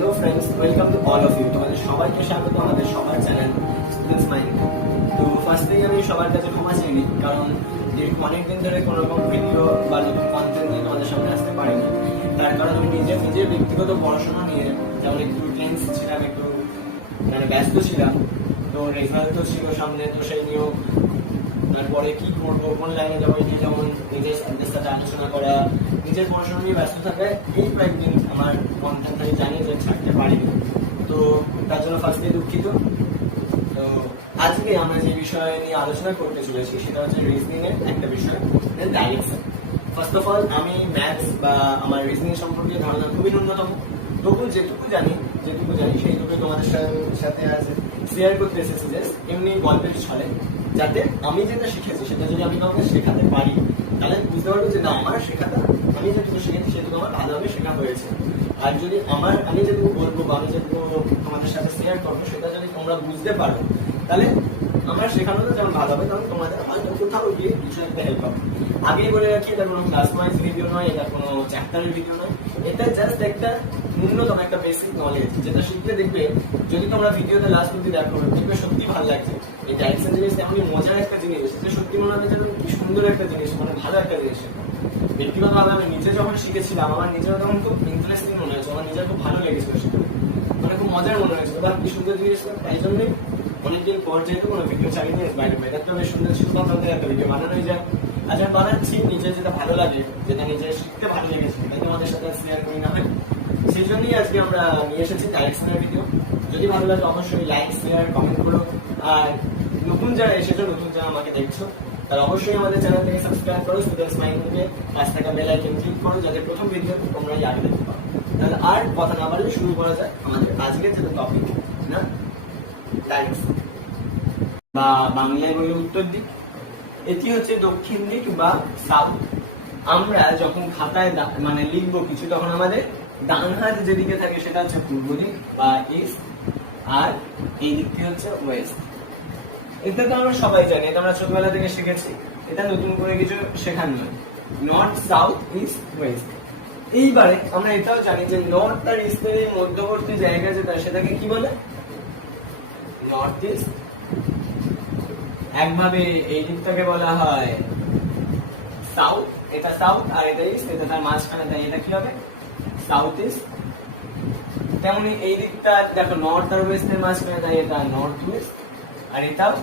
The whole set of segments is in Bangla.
Hello friends, welcome to all of you. তোমাদের সবাইকে স্বাগত আমাদের সবার চ্যানেল স্টুডেন্টস মাইন্ড। তো ফার্স্টেই আমি সবার কাছে ক্ষমা চাই নি, কারণ দীর্ঘ অনেকদিন ধরে কোনো রকম ভিডিও বা নতুন কন্টেন্ট নিয়ে তোমাদের সামনে আসতে পারিনি। তার কারণ আমি নিজের ব্যক্তিগত পড়াশোনা নিয়ে যেমন একটু টেন্স ছিলাম, একটু ব্যস্ত ছিলাম। তো রেজাল্ট তো ছিল সামনে, তো সেই নিয়েও তারপরে কি করবো, কোন লাইনে যাবো, এই নিয়ে যেমন নিজের স্যারদের সাথে আলোচনা করা, নিজের পড়াশোনা নিয়ে ব্যস্ত থাকায় এই কয়েকদিন আমার কন্টেন্ট আমি জানি যে ছাড়তে পারিনি। তো তার জন্য ফার্স্টে দুঃখিত। তো আজকে আমরা যে বিষয় নিয়ে আলোচনা করতে চলেছি সেটা হচ্ছে রিজনিং এর একটা বিষয়, ডাইরেকশন। ফার্স্ট অফ অল, আমি ম্যাথস বা আমার রিজনিং সম্পর্কে ধারণা খুবই ন্যূনতম। তবু যেটুকু জানি সেইটুকু তোমাদের সাথে আজ শেয়ার করতে এসেছি, যে এমনি গল্পের ছলে, যাতে আমি যেটা শিখেছি সেটা যদি আমি কাউকে শেখাতে পারি, তাহলে বুঝতে পারবো যে না, আমার শেখাটা আমি যেটুকু শিখেছি সেটুকু আমার ভালোভাবে শেখা হয়েছে। আর যদি আমি যেটুকু বলবো বা আমি যেটুকু তোমাদের সাথে শেয়ার করবো সেটা যদি তোমরা বুঝতে পারো, তাহলে আমার শেখানোটা যেমন ভালো হবে, তখন তোমাদের হয়তো কোথাও গিয়ে কিছু একটা হেল্প হবে। আগেই বলে রাখি, এটা কোনো ক্লাস ওয়াইজ ভিডিও নয়, এটা কোনো চ্যাপ্টারের ভিডিও নয়, এটা জাস্ট একটা ন্যূনতম একটা বেসিক নলেজ, যেটা শিখতে দেখবে যদি তোমরা ভিডিওতে লাস্ট অব্দি দেখো, দেখবে সত্যি ভালো লাগছে। এই ডাইরেকশন জিনিস এমনই মজার একটা জিনিস যে সত্যি মনে হবে যেন কি সুন্দর একটা জিনিস, ভালো একটা জিনিস। ব্যক্তিগতভাবে আমি নিজে যখন শিখেছিলাম, আমার নিজেরও তখন খুব ইন্টারেস্টিং মনে হয়েছে, আমার নিজের খুব ভালো লেগেছিল সেটা, খুব মজার মনে হয়েছিল বা কি সুন্দর জিনিস। তাই জন্যই অনেকদিন পর যেহেতু কোনো ভিডিও চালিয়ে বাইরে তো বেশ সুন্দর ছিল, আপনাদের একটা ভিডিও বানানোই যায়। আজ আমি বানাচ্ছি নিজে যেটা ভালো লাগে, যেটা নিজে শিখতে ভালো লেগেছে, তাই তোমাদের সাথে শেয়ার করি না হয়। সেই জন্যই আজকে আমরা নিয়ে এসেছি ডাইরেকশনের ভিডিও। যদি ভালো লাগে অবশ্যই লাইক, শেয়ার, কমেন্ট করো। আর নতুন যারা এসেছো, নতুন যারা আমাকে দেখছো, তারা অবশ্যই আমাদের চ্যানেলটাকে সাবস্ক্রাইব করো, স্টুডেন্টস মাইন্ড থেকে পাশে থাকা বেল আইকন ক্লিক করো, যাতে প্রথম ভিডিও তোমরা আগে দেখতে পারো। তাহলে আর কথা না বাড়লে শুরু করা যায় আমাদের আজকের যেটা টপিক, না ডাইরেকশন বা বাংলায় বলে উত্তর দিক। এটি হচ্ছে দক্ষিণ দিক বা সাউথ। আমরা যখন খাতায় লিখবো কিছু, তখন আমাদের ডান হাত যেদিকে থাকে সেটা হচ্ছে পূর্ব দিক বা ইস্ট, আর এই দিকটি হচ্ছে ওয়েস্ট। এটা তো আমরা সবাই জানি, এটা আমরা ছোটবেলা থেকে শিখেছি, এটা নতুন করে কিছু শেখার নয়। North, south, east, West. এইবারে আমরা এটাও জানি যে নর্থ আর ইস্টের এই মধ্যবর্তী জায়গা যেটা, সেটাকে কি বলে? North east. একভাবে এই দিকটাকে বলা হয় সাউথ, এটা সাউথ আর এটা ইস্ট, এটা তার মাঝখানে, তাই এটা কি হবে? South east. তেমনি এই দিকটা দেখো, নর্থ আর ওয়েস্টের মাঝখানে, তাই এটা নর্থ ওয়েস্ট, আর এটাও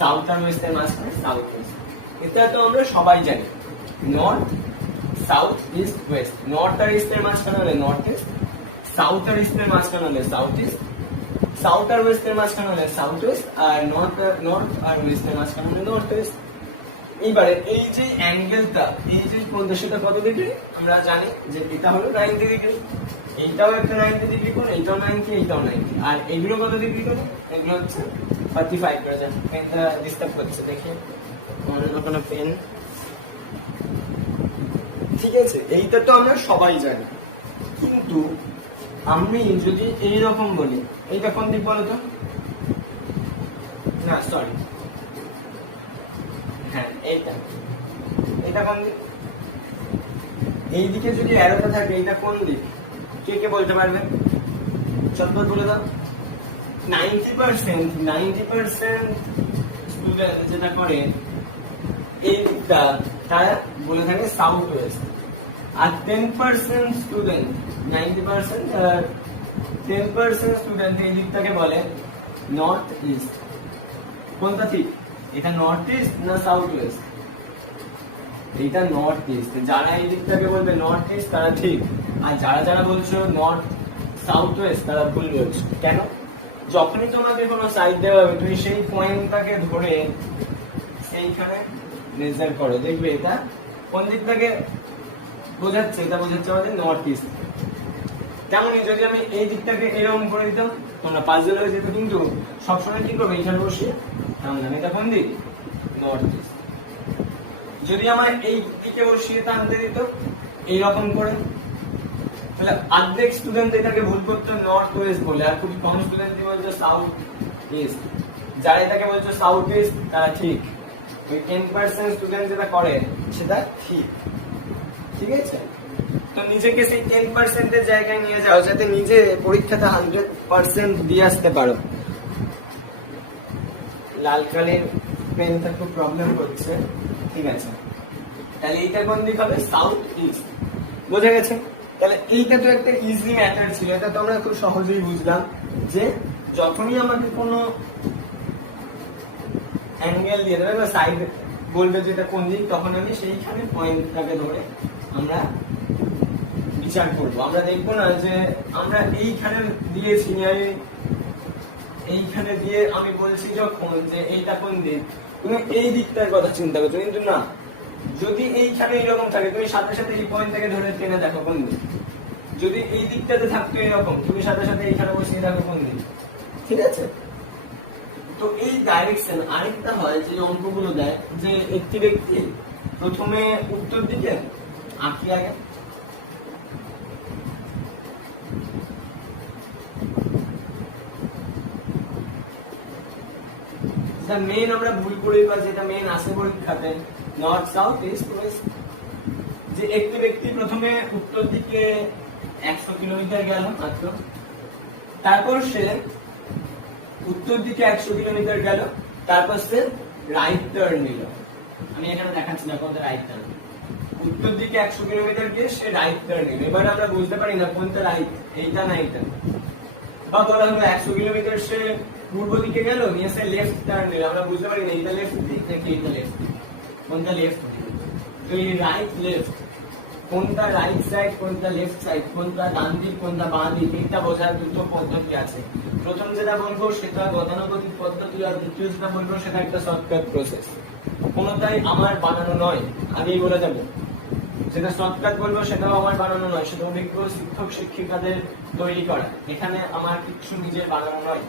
সাউথ আর ওয়েস্টের মাঝখানে সাউথ ওয়েস্ট। এটা তো আমরা সবাই জানি, north, south, east, west. North আর ইস্টের মাঝখানে হলে নর্থ ইস্ট, সাউথ আর ইস্টের মাঝখানে হলে সাউথ ইস্ট, সাউথ আর ওয়েস্টের মাঝখানে হলে সাউথ ওয়েস্ট, আর নর্থ আর ওয়েস্টের মাঝখানে হলে নর্থ ওয়েস্ট। এইবারে এই যে অ্যাঙ্গেলটা, এই যে সেটা কত ডিগ্রি আমরা জানি যে এটা হলো 90 ডিগ্রি। এইটাও একটা 90 ডিগ্রি কোণ, এইটাও 90, এইটাও 90, আর এগুলো কত ডিগ্রি কোণ? এগুলো হচ্ছে 45 করে। যান, পেনটা ডিস্টার্ব করছে, দেখি কোনো পেন। ঠিক আছে, এইটা তো আমরা সবাই জানি, কিন্তু আমি যদি এইরকম বলি, এইটা কোন দিক বলো তো? না সরি, হ্যাঁ এটা কোন দিক? এইদিকে যদি অ্যারোটা থাকে, এইটা কোন দিক? কে বলতে পারবে? চটপট বলে দাও। 90% স্টুডেন্ট যেটা করে এই দিকটা, তারা বলে থাকে সাউথ ওয়েস্ট। আর 10% স্টুডেন্ট, 10% স্টুডেন্ট এই দিকটাকে বলে নর্থ ইস্ট। কোনটা ঠিক? এটা নর্থ ইস্ট না সাউথ ওয়েস্ট? এইটা নর্থ ইস্ট। যারা এই দিকটাকে বলবে নর্থ ইস্ট তারা ঠিক, আর যারা বলছো নর্থ সাউথ ওয়েস্ট তারা ভুল বলছো। কেন? যখনই তোমাকে কোনো সাইড দেওয়া হবে, তুমি সেই পয়েন্টটাকে ধরে সেইখানে মেজার করো, দেখবে এটা কোন দিকটাকে বোঝাচ্ছে? এটা বোঝাচ্ছে আমাদের নর্থ ইস্ট। তেমনই যদি আমি এই দিকটাকে এরকম করে দিতাম, তোমরা পাজল হয়ে যেত, কিন্তু সবসময় কি করবে? এইখানে বসিয়ে টানলাম, এটা কোন দিক? North east. যদি আমার এই দিকে বসিয়ে টানতে দিত এইরকম করে, তাহলে অর্ধেক স্টুডেন্ট এটাকে ভুল করতো নর্থ ওয়েস্ট বলে, আর খুবই কম স্টুডেন্ট বলতো সাউথ ইস্ট। যারা এটাকে বলছো সাউথ ইস্ট তারা ঠিক, ওই 10% স্টুডেন্ট যেটা করে সেটা ঠিক। ঠিক আছে, তো নিজেকে সেই 10% এর জায়গায় নিয়ে যাও, যাতে নিজে পরীক্ষাতে 100% দিয়ে আসতে পারো। লাল কালির পেনটা খুব প্রবলেম করছে, ঠিক আছে। তাহলে এইটা কোন দিক হবে? সাউথ ইস্ট, বোঝা গেছে? তাহলে এইটা তো একটা ইজি ম্যাটার ছিল, এটা তো আমরা খুব সহজেই বুঝলাম যে যখনই আমাকে কোনো অ্যাঙ্গেল দিয়ে দেবে বা সাইড বলবে যেটা কোন দিক, তখন আমি সেইখানে পয়েন্টটাকে ধরে আমরা বিচার করবো। আমরা দেখবো না যে আমরা এইখানে দিয়েছি, এইখানে দিয়ে আমি বলছি যখন যে এইটা কোন দিক, তুমি এই দিকটার কথা চিন্তা করছো, কিন্তু না, যদি এইখানে এইরকম থাকে তুমি সাথে সাথে এই পয়েন্ট থেকে ধরে টেনে দেখো কোন দিক। যদি এই দিকটাতে থাকতো এরকম, তুমি সাথে সাথে এইখানে বসিয়ে দেখো কোন দিক, ঠিক আছে? তো এই ডাইরেকশন আরেকটা হয় যে অঙ্কগুলো দেয় যে একটি ব্যক্তি প্রথমে উত্তর দিকে আঁকি আগে, মেন আমরা ভুল করি বা যেটা মেন আসে পরীক্ষাতে নর্থ সাউথ ইস্ট ওয়েস্ট, যে একটি ব্যক্তি প্রথমে উত্তর দিকে 100 কিলোমিটার গেল মাত্র, তারপর সে উত্তর দিকে 100 কিলোমিটার গেল, তারপর সে রাইট টার্ন নিল। আমি এখানে দেখাচ্ছি না কোনটা রাইট টার্ন। উত্তর দিকে 100 কিলোমিটার গিয়ে সে রাইট টার্ন নিল। এবার আমরা বুঝতে পারি না কোনটা রাইট, এইটা না এইটা। বা ধরা হলো 100 কিলোমিটার সে পূর্ব দিকে গেল, নিয়ে সে লেফট টার্ন নিল, আমরা বুঝতে পারি না এইটা লেফট দিক নাকি এইটা লেফট দিক, কোনটা লেফট দিক। তো এই রাইট লেফট, কোনটা রাইট সাইড কোনটা লেফট সাইড, কোনটা ডান দিক কোনটা বাঁ দিক, এটা বোঝার দুটো পদ্ধতি আছে। প্রথম যেটা বলবো সেটা গতানুগতিক পদ্ধতি, আর দ্বিতীয় যেটা বলবো সেটা একটা শর্টকাট প্রসেস। কোনটাই আমার বানানো নয়, আমি বলে যাবো। যেটা শর্টকাট বলবো সেটাও আমার বানানো নয়, সেটা অভিজ্ঞ শিক্ষক শিক্ষিকাদের তৈরি করা, এখানে আমার কিছু নিজের বানানো নয়।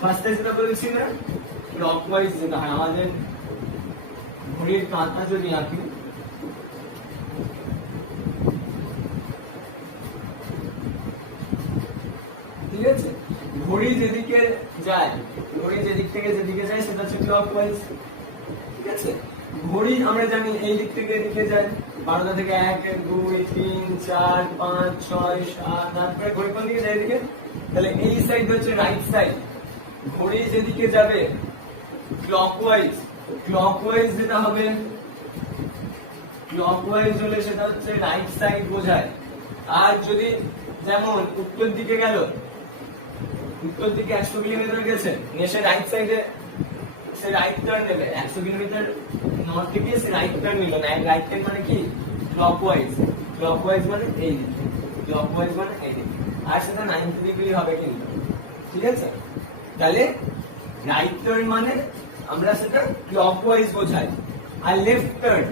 ফার্স্টে যেটা বলেছি না, ক্লকওয়াইজ যেটা হয়, আমাদের ঘড়ির কাঁটা যদি আঁকি, ঠিক আছে, ঘড়ি যেদিকে যায়, ঘড়ি যেদিক থেকে যেদিকে যায় সেটা হচ্ছে ক্লকওয়াইজ, ঠিক আছে। ঘড়ি আমরা জানি এই দিক থেকে এদিকে যায়, 12টা থেকে 1 2 3 4 5 6 7, তারপরে ঘড়ি কোন দিকে যায়? এদিকে। তাহলে এই সাইড হচ্ছে রাইট সাইড। ঘড়ি যেদিকে যাবে ক্লকওয়াইজ, ক্লকওয়াইজ যেটা হবে, ক্লকওয়াইজ হলে সেটা হচ্ছে রাইট সাইড বোঝায়। আর যদি যেমন উত্তর দিকে গেল, উত্তর দিকে 100 কিলোমিটার গেছে, নিয়ে সে রাইট সাইডে সে রাইট টার্ন নেবে, 100 কিলোমিটার নর্থ দিকে সে রাইট টার্ন নিল না। রাইট টার্ন মানে কি? ক্লকওয়াইজ। ক্লকওয়াইজ মানে এই দিকে, ক্লকওয়াইজ মানে এই দিকে, আর সেটা 90 ডিগ্রি হবে কিন্তু, ঠিক আছে। তাহলে রাইট টার্ন মানে আমরা সেটা ক্লকওয়াইজ বোঝাই। আর লেফট টার্ন,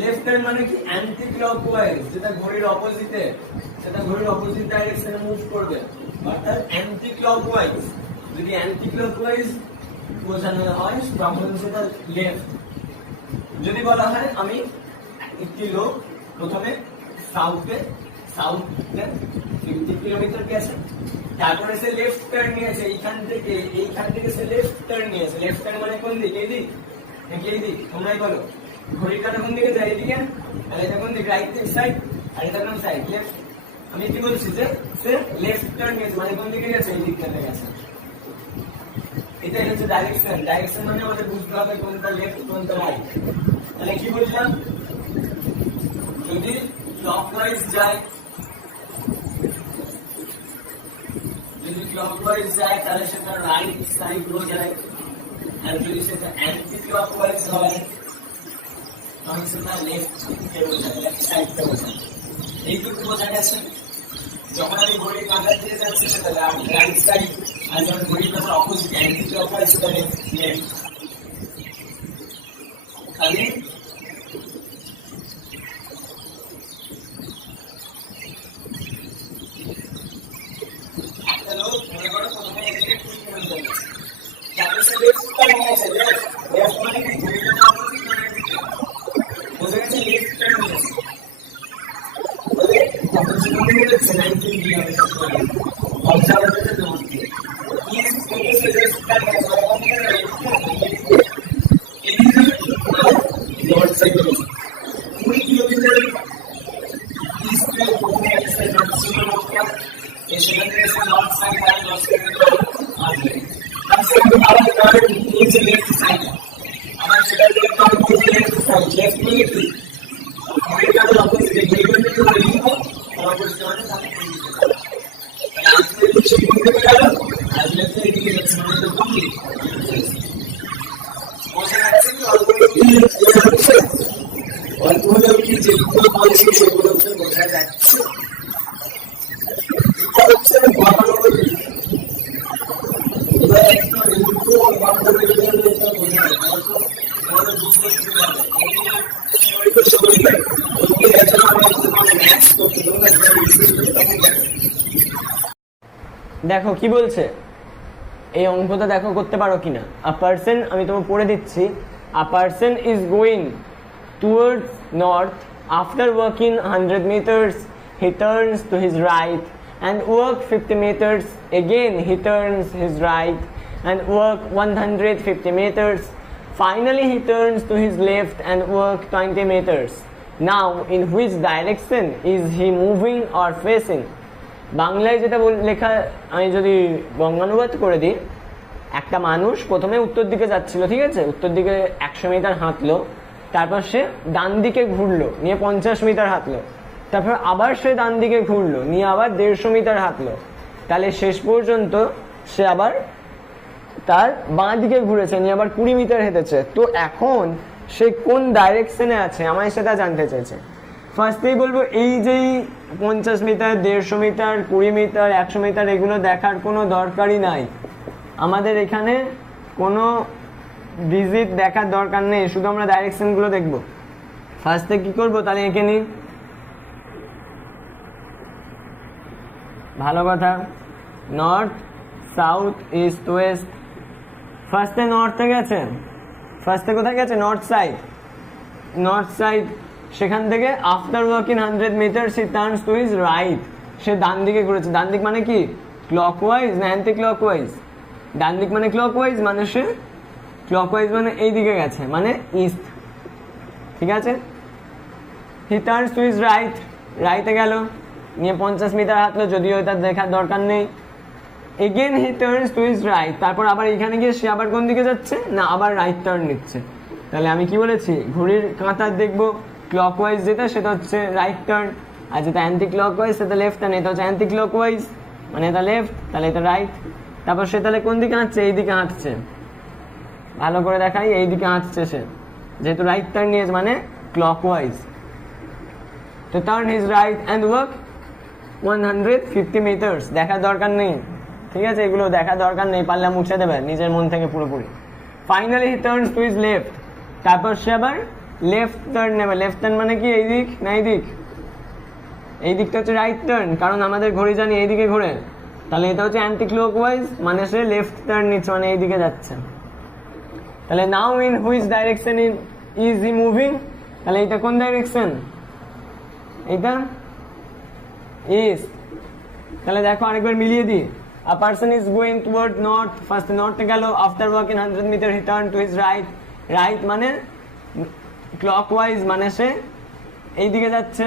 লেফট টার্ন মানে কি? অ্যান্টি ক্লকওয়াইজ, যেটা ঘড়ির অপোজিটে, সেটা ঘড়ির অপোজিট ডাইরেকশনে মুভ করবে, অর্থাৎ অ্যান্টি ক্লকওয়াইজ। যদি অ্যান্টি ক্লকওয়াইজ বোঝানো হয় তখন সেটা লেফট। যদি বলা হয় আমি একটি লোক প্রথমে সাউথে 50 কিলোমিটার গেছে, তারপরে সে লেফট টার্ন নিয়েছে, এইখান থেকে সে লেফট টার্ন নিয়েছে। লেফট টার্ন মানে কোন দিক? এই দিক নাকি এই দিক? তোমরাই বলো। ঘড়ির কাঁটা কোন দিকে যায়? এইদিকে। তাহলে এটা কোন দিক? Right side. আর এটা কোন সাইড? লেফট। আমি কি বলছি যে সে লেফট টার্ন নিয়েছে, মানে কোন দিকে গেছে? এই দিকটাতে গেছে। এটাই হচ্ছে ডাইরেকশন। ডাইরেকশন মানে আমাদের বুঝতে হবে কোনটা লেফট কোনটা রাইট। তাহলে কি বলছিলাম? যদি ক্লকওয়াইজ যায়, যদি ক্লকওয়াইজ যায় তাহলে সেটা রাইট সাইড বোঝায়, আর যদি সেটা অ্যান্টি ক্লকওয়াইজ হয় তাহলে সেটা লেফট কে বোঝায়, লেফট সাইড কে বোঝায়। এইটুকু বোঝা গেছে। যখন আমি ঘড়ির কাঁটা দিয়ে যাচ্ছি সেটা রাইট সাইড, আর যখন ঘড়ির কাঁটার অপোজিট অ্যান্টি ক্লকওয়াইজ সেটা লেফট। তাহলে একটা লোক মনে করো প্রথমে এদিকে 20 কিলোমিটার গেছে, তারপরে সে লেফট টার্ন নিয়েছে। লেফট মানে কি? ঘড়ির কাঁটা অপোজিট বোঝা গেছে, লেফট টার্ন নিয়েছে। বলে অপোজিট দিকে যাচ্ছে 90 ডিগ্রি হবে সবসময়। অবজারভার হচ্ছে নর্থ দিকে। ইস্ট থেকে সে লেফট টার্ন নিয়েছে, মানে কোন দিকে? লেফট মানে কি রাইট কাটার অপোজিট এইভাবে তো রেডি হবে অপোজিট মানে তাকে এদিকে গেল আর লেফট এদিকে যাচ্ছে মানে তো কমপ্লিট বোঝা যাচ্ছে কি অল্পগুলো কি যেগুলো বলছি সেগুলো বোঝা যাচ্ছে দেখো কি বলছে এই অঙ্কটা দেখো করতে পারো কিনা আ পারসন আমি তোমাকে পড়ে দিচ্ছি আ person is going towards north after walking 100 meters he turns to his right and walk 50 meters again he turns his right and walk 150 meters finally he turns to his left and walk 20 meters now in which direction is he moving or facing বাংলায় যেটা লেখা আমি যদি বঙ্গানুবাদ করে দিই একটা মানুষ প্রথমে উত্তর দিকে যাচ্ছিল ঠিক আছে উত্তর দিকে 100 মিটার হাঁটলো তারপর সে ডান দিকে ঘুরলো নিয়ে 50 মিটার হাঁটলো তারপর আবার সে ডান দিকে ঘুরলো নিয়ে আবার 150 মিটার হাঁটলো তাহলে শেষ পর্যন্ত সে আবার তার বাঁ দিকে ঘুরেছে নিয়ে আবার 20 মিটার হেঁটেছে তো এখন সে কোন ডাইরেকশনে আছে আমায় সেটা জানতে চাইছে ফার্স্টেই বলবো এই যেই 50 মিটার 150 মিটার 20 মিটার 100 মিটার এগুলো দেখার কোনো দরকারই নাই আমাদের এখানে কোনো ডিজিট দেখার দরকার নেই শুধু আমরা ডাইরেকশনগুলো দেখব ফার্স্টে কি করব তাহলে এঁকে নিই ভালো কথা নর্থ সাউথ ইস্ট ওয়েস্ট ফার্স্টে নর্থে গেছে ফার্স্টে কোথায় গেছে নর্থ সাইড সেখান থেকে after walking 100 meter she turns to his right সে ডান দিকে ঘুরেছে ডান দিক মানে কি ক্লকওয়াইজ না অ্যান্টি ক্লকওয়াইজ ডান দিক মানে ক্লকওয়াইজ মানে সে ক্লকওয়াইজ মানে এই দিকে গেছে মানে ইস্ট ঠিক আছে হি টার্নস টু হিজ রাইটে গেল নিয়ে 50 মিটার হাঁটলো যদিও এটা দেখার দরকার নেই again he turns to his right তারপর আবার এখানে গিয়ে সে আবার কোন দিকে যাচ্ছে না আবার রাইট টার্ন নিচ্ছে তাহলে আমি কি বলেছি ঘড়ির কাঁটার দেখবো ক্লকওয়াইজ যেটা সেটা হচ্ছে রাইট টার্ন আর যেটা অ্যান্টি ক্লকওয়াইজ সেটা লেফট টার্ন এটা হচ্ছে অ্যান্টি ক্লকওয়াইজ মানে এটা লেফট তাহলে এটা রাইট তারপর সে তাহলে কোন দিকে হাঁটছে এই দিকে হাঁটছে ভালো করে দেখাই এই দিকে হাঁটছে সে যেহেতু রাইট টার্ন নিয়েছে মানে ক্লকওয়াইজ তো turn his right and walk 150 meters দেখার দরকার নেই ঠিক আছে এগুলো দেখার দরকার নেই পারলে মুছে দেবে নিজের মন থেকে পুরোপুরি finally he turns to his left তারপর সে আবার লেফট টার্ন নেবে লেফট টার্ন মানে কি এই দিক না এই দিকটা হচ্ছে রাইট টার্ন কারণ আমাদের ঘড়ি জানি এই দিকে ঘোরে তাহলে এটা হচ্ছে অ্যান্টি ক্লকওয়াইজ মানে সে লেফট টার্ন নিচ্ছে মানে এই দিকে যাচ্ছে তাহলে নাও in which direction is he moving তাহলে এটা কোন ডাইরেকশন এটা ইস্ট তাহলে দেখো আরেকবার মিলিয়ে দিই a person is going toward north first নর্থে গেল after walking 100 meter he turn to his right মানে ক্লকওয়াইজ মানে সে এই দিকে যাচ্ছে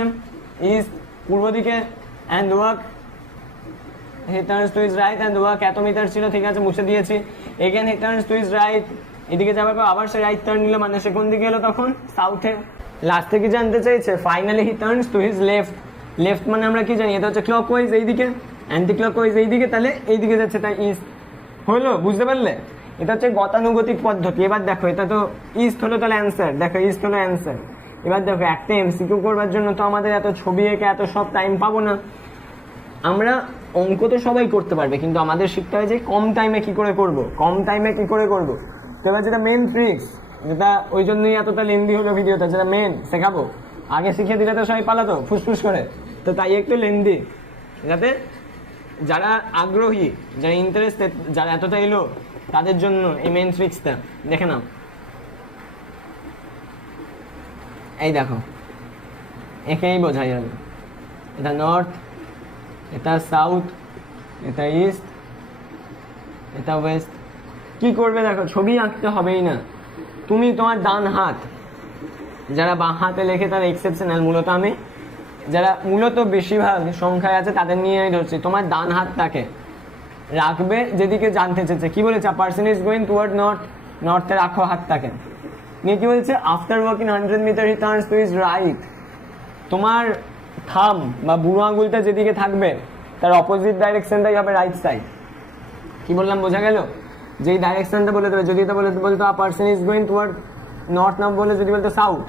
ইস্ট পূর্ব দিকে and walk he turns to his right and walk এত মিটার ছিল ঠিক আছে মুছে দিয়েছি again he turns to his right এদিকে যাবার পর আবার সে রাইট টার্ন নিল মানে সে কোন দিকে এলো তখন সাউথে লাস্টে কি জানতে চাইছে finally he turns to his left মানে আমরা কি জানি এটা হচ্ছে ক্লকওয়াইজ এইদিকে অ্যান্টি ক্লকওয়াইজ এইদিকে তাহলে এইদিকে যাচ্ছে তাই ইস্ট হলো বুঝতে পারলে এটা হচ্ছে গতানুগতিক পদ্ধতি এবার দেখো এটা তো ইস্ট হলো তাহলে অ্যান্সার দেখো ইস্ট হলো অ্যান্সার এবার দেখো একটা এমসিকিউ করবার জন্য তো আমাদের এত ছবি এঁকে এত সব টাইম পাবো না আমরা অঙ্ক তো সবাই করতে পারবে কিন্তু আমাদের শিখতে হয় যে কম টাইমে কি করে করব তো এবার যেটা মেন ট্রিক্স যেটা ওই জন্যই এতটা লেন্দি হলো ভিডিওটা যেটা মেন শেখাবো আগে শিখে দিলে তো সবাই পালাতো ফুসফুস করে তো তাই একটু লেন্দি যাতে যারা আগ্রহী যারা ইন্টারেস্টেড যারা এতটা এলো তাদের জন্য এই মেন ট্রিক্সটা দেখে নাও এই দেখো একেই বোঝা যাবে এটা নর্থ এটা সাউথ এটা ইস্ট এটা ওয়েস্ট কি করবে দেখো ছবি আঁকতে হবেই না তুমি তোমার ডান হাত যারা বাঁ হাতে লেখে তারা এক্সেপশনাল মূলত বেশিরভাগ সংখ্যায় আছে তাদের নিয়ে আমি ধরছি তোমার ডান হাতটাকে রাখবে যেদিকে জানতে চেয়েছে কি বলেছে পার্সন ইজ গোয়িং টুয়ার্ড নর্থে রাখো হাতটাকে নিয়ে কি বলছে, after walking 100 meter he turns to his right. তোমার থাম বা বুড়ো আঙুলটা যেদিকে থাকবে তার অপোজিট ডাইরেকশনটাই হবে রাইট সাইড। কি বললাম বোঝা গেল? যেই ডাইরেকশনটা বলে দেবে, যদি এটা বলতো আ person is going toward north না বলে যদি বলতো সাউথ,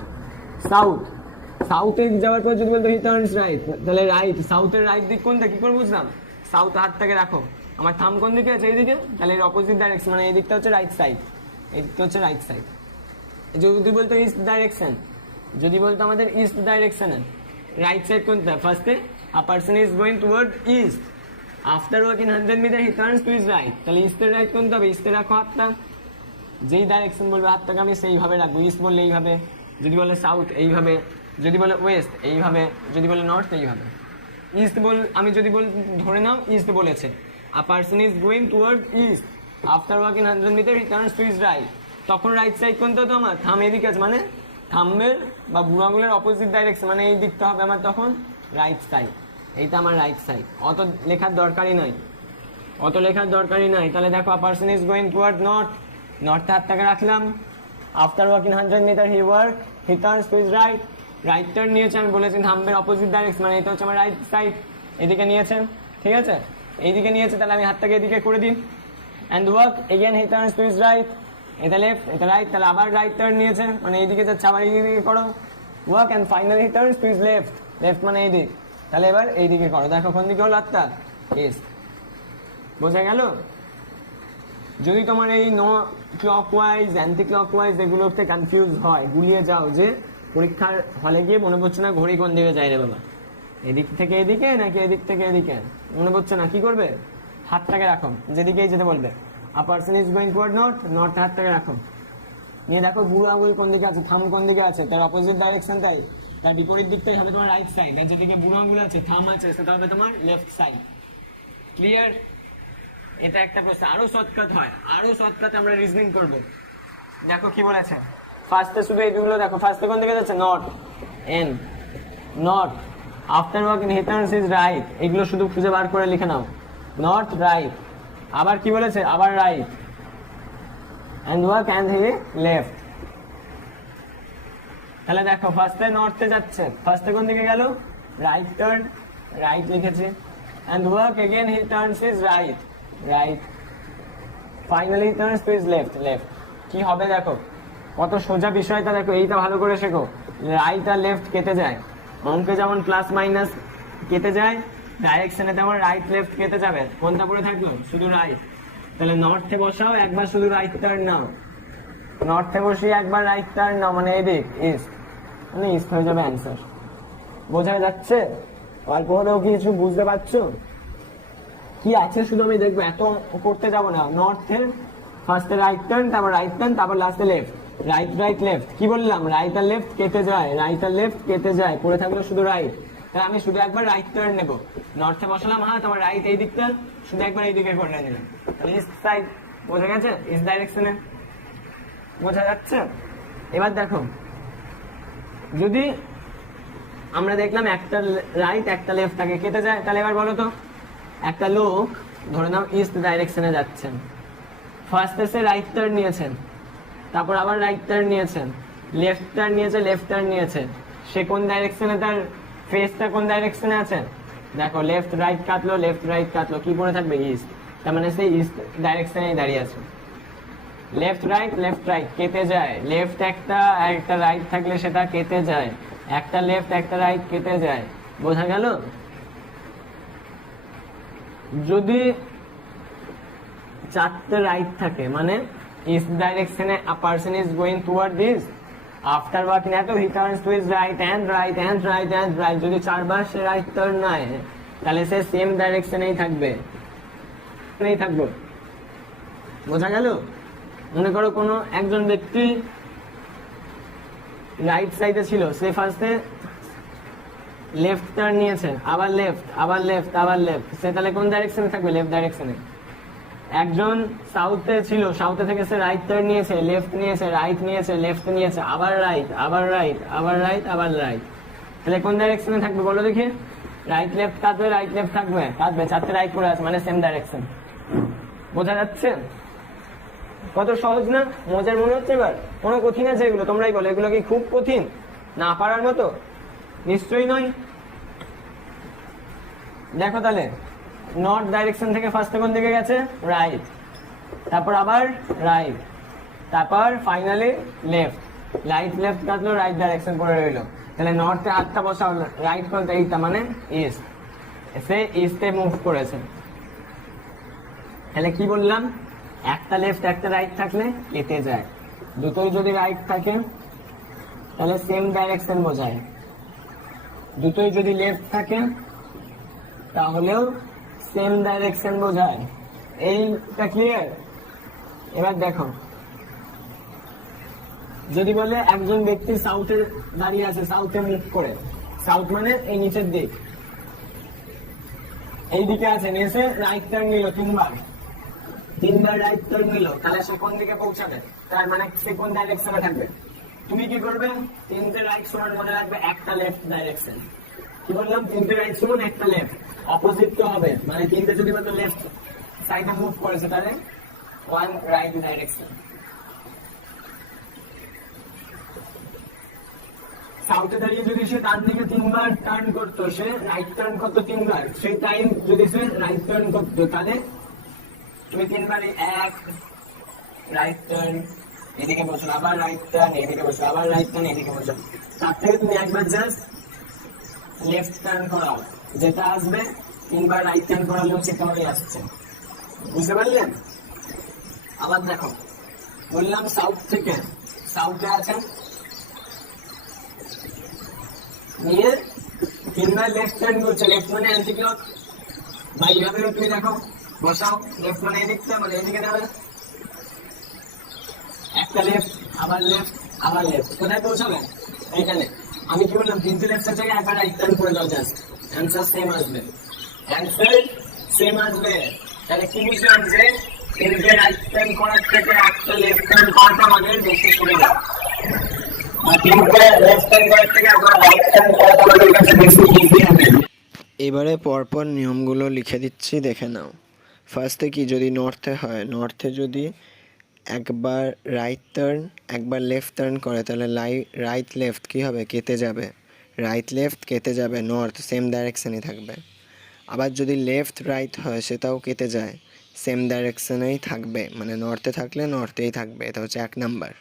সাউথে যাওয়ার পর যদি বলতো হি টার্নস রাইট, তাহলে রাইট, সাউথের রাইট দিক কোনটা, কি করে বুঝলাম? সাউথ হাতটাকে রাখো, আমার থাম কোন দিকে আছে, এইদিকে, তাহলে এর অপোজিট ডাইরেকশন মানে এই দিকটা হচ্ছে রাইট সাইড, এই দিকটা হচ্ছে রাইট সাইড। যদি বলতো ইস্ট ডাইরেকশন, যদি বলতো আমাদের ইস্ট ডাইরেকশনে, রাইট সাইড কোনটা? ফার্স্টে a person is going toward east, after walking 100 meter he turns to his right, তাহলে ইস্টের রাইট কোনটা হবে? ইস্টে রাখো হাতটা, যেই ডাইরেকশন বলবে হাতটাকে আমি সেইভাবে রাখবো। ইস্ট বললে এইভাবে, যদি বলে সাউথ এইভাবে, যদি বলে ওয়েস্ট এইভাবে, যদি বলে নর্থ এইভাবে। ইস্ট আমি যদি ধরে নাও ইস্ট বলেছে, a person is going toward east, after walking 100 meter he turns to his right, তখন রাইট সাইড কোনটা হতো আমার? থাম এদিকে আছে, মানে থাম্বের বা বুড়ো আঙুলের অপোজিট ডাইরেকশন, মানে এই দিকটা হবে আমার তখন রাইট সাইড, এইটা আমার রাইট সাইড। অত লেখার দরকারই নয়, তাহলে দেখো, a person is going toward north, নর্থে হাতটাকে রাখলাম, after walking 100 meter he turns to his right, right turn নিয়েছে, আমি বলেছি থাম্বের অপোজিট ডাইরেকশন, মানে এটা হচ্ছে আমার রাইট সাইড, এদিকে নিয়েছে, ঠিক আছে, এইদিকে নিয়েছে, তাহলে আমি হাতটাকে এদিকে করে দিই। And walk again he turns to his right, এটা লেফট, এটা রাইট, তাহলে আবার রাইট টার্ন নিয়েছে, মানে এইদিকে যাচ্ছে, আবার এইদিকে করো, walk and finally he turns to his left, left মানে এইদিক, তাহলে এবার এইদিকে করো, দেখো কোন দিকে হলো হাতটা? ইস্ট। বোঝা গেল? যদি তোমার এই ক্লকওয়াইজ, অ্যান্টি ক্লকওয়াইজ এগুলোতে কনফিউজ হয়, গুলিয়ে যাও যে পরীক্ষার হলে গিয়ে মনে পড়ছে না ঘড়ি কোন দিকে যায় রে বাবা, এদিক থেকে এদিকে নাকি এদিক থেকে এদিকে, মনে পড়ছে না, কি করবে? হাতটাকে রাখো যেদিকেই যেতে বলবে, আ person is going toward north, north হাতটাকে রাখো, নিয়ে দেখো বুড়ো আঙুল কোন দিকে আছে, থাম কোন দিকে আছে, তার অপোজিট ডাইরেকশনটাই, তার বিপরীত দিকটাই হবে তোমার রাইট সাইড, আর যেদিকে বুড়ো আঙুল আছে, থাম আছে, সেটা হবে তোমার লেফট সাইড। ক্লিয়ার? এটা একটা প্রশ্ন, আরো শর্টকাট হয়, আরো শর্টকাট আমরা রিজনিং করবো। দেখো কি বলেছে, ফার্স্টে শুধু এইগুলো দেখো, ফার্স্টে কোন দিকে যাচ্ছে? North, N north, after walking he turns his right, এগুলো শুধু খুঁজে বার করে লিখে নাও, নর্থ রাইট, আবার কি বলেছে? আবার right, and walk and he left. তাহলে দেখো ফার্স্টে নর্থে যাচ্ছে, ফার্স্টে কোন দিকে গেল? রাইট টার্ন, রাইট লিখেছে, and walk again he turns his right, right, finally turns to his left, left. কি হবে দেখো, কত সোজা বিষয়টা দেখো, এইটা ভালো করে শেখো। রাইট আর লেফট কেটে যায়, অঙ্কে যেমন প্লাস মাইনাস কেটে যায়, ডাইরেকশনে তেমন রাইট লেফট কেটে যাবে, কোনটা পড়ে থাকলো? শুধু রাইট। তাহলে নর্থে বসাও, একবার শুধু রাইট টার্ন নাও, নর্থে বসিয়ে একবার রাইট টার্ন নাও, মানে এদিক ইস্ট, মানে ইস্ট হয়ে যাবে অ্যান্সার। বোঝা যাচ্ছে? অল্প হলেও কিছু বুঝতে পারছো? কি আছে শুধু আমি দেখবো, এত করতে যাবো না। নর্থের ফার্স্টে রাইট টার্ন, তারপর রাইট টার্ন, তারপর লাস্টে লেফট, রাইট রাইট লেফট। কি বললাম? রাইট আর লেফট কেটে যায়, রাইট আর লেফট কেটে যায়, পড়ে থাকলো শুধু রাইট। তাহলে আমি শুধু একবার রাইট টার্ন নেবো, নর্থে বসালাম হাত, আমার রাইট এই দিকটা শুধু একবার এই দিকে করে নিলাম, ইস্ট সাইড। বোঝা গেছে? ইস্ট ডাইরেকশনে বোঝা যাচ্ছে? এবার দেখো, যদি আমরা দেখলাম একটা রাইট একটা লেফট থাকে কেটে যায়, তাহলে এবার বলো তো, একটা লোক ধরে নাও ইস্ট ডাইরেকশনে যাচ্ছেন, ফার্স্ট এসে রাইট টার্ন নিয়েছেন, তারপর আবার রাইট টার্ন নিয়েছেন, লেফট টার্ন নিয়েছে, লেফট টার্ন নিয়েছে, সে কোন ডাইরেকশনে, তার ফেসটা কোন ডাইরেকশনে আছে? দেখো লেফট রাইট কাটলো, লেফট রাইট কাটলো, কি পড়ে থাকবে? ইস্ট। তার মানে সেই ইস্ট ডাইরেকশনেই দাঁড়িয়ে আছে। লেফট রাইট কেটে যায়, লেফট একটা আর একটা রাইট থাকলে সেটা কেটে যায়, একটা লেফট একটা রাইট কেটে যায়। বোঝা গেল? যদি চারটে রাইট থাকে, মানে ইস্ট ডাইরেকশনে a person is going toward this, after walking এত he turns to his right and right and right and right. যদি চারবার সে রাইট টার্ন নেয়, তাহলে সে সেম ডাইরেকশনেই থাকবে, থাকবো। বোঝা গেল? মনে করো কোনো একজন ব্যক্তি রাইট সাইডে ছিল, সে ফার্স্টে লেফট টার্ন নিয়েছে, আবার লেফট, আবার লেফট, আবার লেফট, সে তাহলে কোন ডাইরেকশনে থাকবে? লেফট ডাইরেকশনে। একজন সাউথে ছিল, সাউথে থেকে সে রাইট টার্ন নিয়েছে, লেফট নিয়েছে, রাইট নিয়েছে, লেফট নিয়েছে, আবার রাইট, আবার রাইট, আবার রাইট, আবার রাইট, তাহলে কোন ডাইরেকশনে থাকবে বলো দেখি? রাইট লেফট কাটবে, রাইট লেফট থাকবে, কাটবে, চারটে রাইট করে আছে, মানে সেম ডাইরেকশন। বোঝা যাচ্ছে? কত সহজ না? মজার মনে হচ্ছে এবার? কোনো কঠিন আছে এগুলো? তোমরাই বলো, এগুলো কি খুব কঠিন না পারার মতো? নিশ্চয়ই নয়। দেখো তাহলে, নর্থ ডাইরেকশন থেকে ফার্স্টে কোন দিকে গেছে? রাইট, তারপর আবার রাইট, তারপর ফাইনালি লেফট। রাইট লেফট কাটলো, রাইট ডাইরেকশন পড়ে রইলো। তাহলে নর্থে 8টা বসাও, রাইট কোনটা? এইটা, মানে ইস্ট। সে ইস্টে মুভ করেছে। তাহলে কি বললাম? একটা লেফট একটা রাইট থাকলে কেটে যায়, দুটোই যদি রাইট থাকে তাহলে সেম ডাইরেকশন বোঝায়, দুটোই যদি লেফট থাকে তাহলেও সেম ডাইরেকশন বোঝায়। এইটা ক্লিয়ার? এবার দেখো, যদি বলে একজন ব্যক্তি সাউথে দাঁড়িয়ে আছে, সাউথে মুভ করে, সাউথ মানে এই নিচের দিক, এই দিকে আছে, এসে রাইট টার্ন নিল তিনবার রাইট টার্ন নিল, তাহলে সে কোন দিকে পৌঁছাবে? তার মানে সে কোন ডাইরেকশনে থাকবে? তুমি কি করবে? 3টে রাইট সমান মনে রাখবে একটা লেফট ডাইরেকশন। কি বললাম? 3টে রাইট সমান একটা লেফট, অপোজিট তো হবে, মানে 3টে যদি বলতো লেফট সাইডে মুভ করেছে তাহলে 1 রাইট ডাইরেকশন। সাউথে দাঁড়িয়ে যদি সে ডান দিকে 3বার টার্ন করতো, সে রাইট টার্ন করতো 3বার, সেই টাইম যদি সে রাইট টার্ন করতো তাহলে তুমি 3বার এক রাইট টার্ন এদিকে বসো, আবার রাইট টার্ন এদিকে বসো, আবার রাইট টার্ন এদিকে বসো, তার থেকে তুমি একবার জাস্ট লেফট টার্ন করাও, যেটা আসবে 3বার রাইট টার্ন করালেও সেটাই আসছে। বুঝতে পারলেন? আবার দেখো, বললাম সাউথ থেকে, সাউথে আছে নিয়ে 3বার লেফট টার্ন করছে, লেফট মানে অ্যান্টি ক্লক, বা এইভাবে তুমি দেখো বসাও, লেফট মানে এদিকটা, মানে এদিকে যাবে, একটা লেফট আবার লেফট আবার লেফট, কোথায় পৌঁছাবে? এইখানে। আমি কি বললাম? 3টে লেফটের থেকে একবার রাইট টার্ন করে দাও, জাস্ট অ্যান্সার সেম আসবে, অ্যান্সার সেম আসবে। তাহলে কি বুঝলাম? যে 3টে রাইট টার্ন করার থেকে একটা লেফট টার্ন করাটা আমাদের বেশি সুবিধা, আর 3টে লেফট টার্ন করার থেকে একবার রাইট টার্ন করাটা আমাদের কাছে বেশি ইজি হবে। এবারে পরপর নিয়মগুলো লিখে দিচ্ছি, দেখে নাও। ফার্স্টে কি, যদি নর্থে হয়, নর্থে যদি একবার রাইট টার্ন একবার লেফট টার্ন করে তাহলে রাইট লেফট কী হবে? কেটে যাবে, রাইট লেফট কেটে যাবে, নর্থ সেম ডাইরেকশানই থাকবে। আবার যদি লেফট রাইট হয় সেটাও কেটে যায়, সেম ডাইরেকশানেই থাকবে, মানে নর্থে থাকলে নর্থেই থাকবে। এটা হচ্ছে 1 নাম্বার।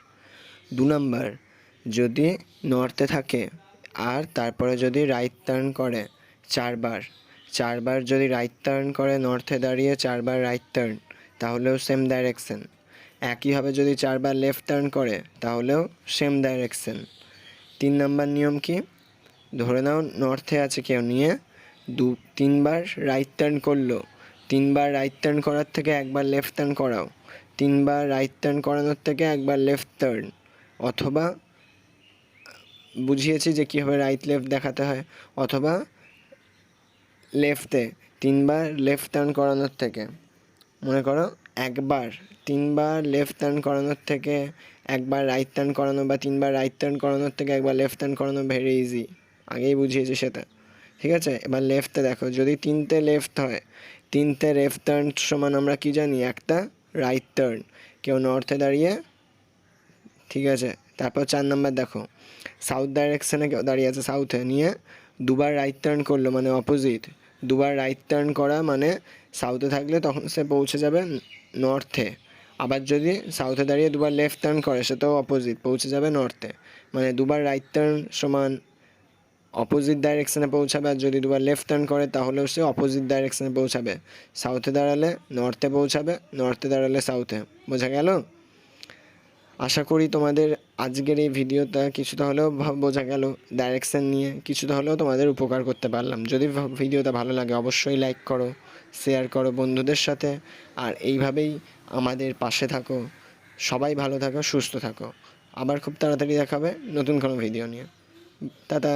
2 নাম্বার, যদি নর্থে থাকে আর তারপরে যদি রাইট টার্ন করে 4বার যদি রাইট টার্ন করে, নর্থে দাঁড়িয়ে 4বার রাইট টার্ন, তাহলেও সেম ডাইরেকশন। একইভাবে যদি 4বার লেফট টার্ন করে তাহলেও সেম ডাইরেকশন। 3 নাম্বার নিয়ম কি? ধরে নাও নর্থে আছে কেউ, নিয়ে 3বার রাইট টার্ন করলো, 3বার রাইট টার্ন করার থেকে একবার লেফট টার্ন করাও, 3বার রাইট টার্ন করানোর থেকে একবার লেফট টার্ন, অথবা বুঝিয়েছি যে কীভাবে রাইট লেফট দেখাতে হয়, অথবা লেফটে 3বার লেফট টার্ন করানোর থেকে, মনে করো একবার 3বার লেফট টার্ন করানোর থেকে একবার রাইট টার্ন করানো, বা 3বার রাইট টার্ন করানোর থেকে একবার লেফট টার্ন করানো, ভেরি ইজি, আগেই বুঝিয়েছি সেটা। ঠিক আছে, এবার লেফটে দেখো, যদি 3টে লেফট হয়, 3টে লেফট টার্ন সমান আমরা কি জানি? একটা রাইট টার্ন। কেউ নর্থে দাঁড়িয়ে, ঠিক আছে। তারপর 4 নাম্বার দেখো, সাউথ ডাইরেকশানে কেউ দাঁড়িয়ে আছে, সাউথে, নিয়ে 2বার রাইট টার্ন করলো, মানে অপোজিট। 2বার রাইট টার্ন করা মানে সাউথে থাকলে তখন সে পৌঁছে যাবে নর্থে। আবার যদি সাউথে দাঁড়িয়ে 2বার লেফট টার্ন করে, সেটাও অপোজিট, পৌঁছে যাবে নর্থে। মানে 2বার রাইট টার্ন সমান অপোজিট ডাইরেকশানে পৌঁছাবে, আর যদি 2বার লেফট টার্ন করে তাহলেও সে অপোজিট ডাইরেকশানে পৌঁছাবে। সাউথে দাঁড়ালে নর্থে পৌঁছাবে, নর্থে দাঁড়ালে সাউথে। বোঝা গেল? আশা করি তোমাদের আজকের এই ভিডিওটা কিছুটা হলেও বোঝা গেল, ডাইরেকশান নিয়ে কিছুটা হলেও তোমাদের উপকার করতে পারলাম। যদি ভিডিওটা ভালো লাগে অবশ্যই লাইক করো, শেয়ার করো বন্ধুদের সাথে, আর এইভাবেই আমাদের পাশে থাকো। সবাই ভালো থাকো, সুস্থ থাকো। আবার খুব তাড়াতাড়ি দেখাবে নতুন কোনো ভিডিও নিয়ে। টাটা।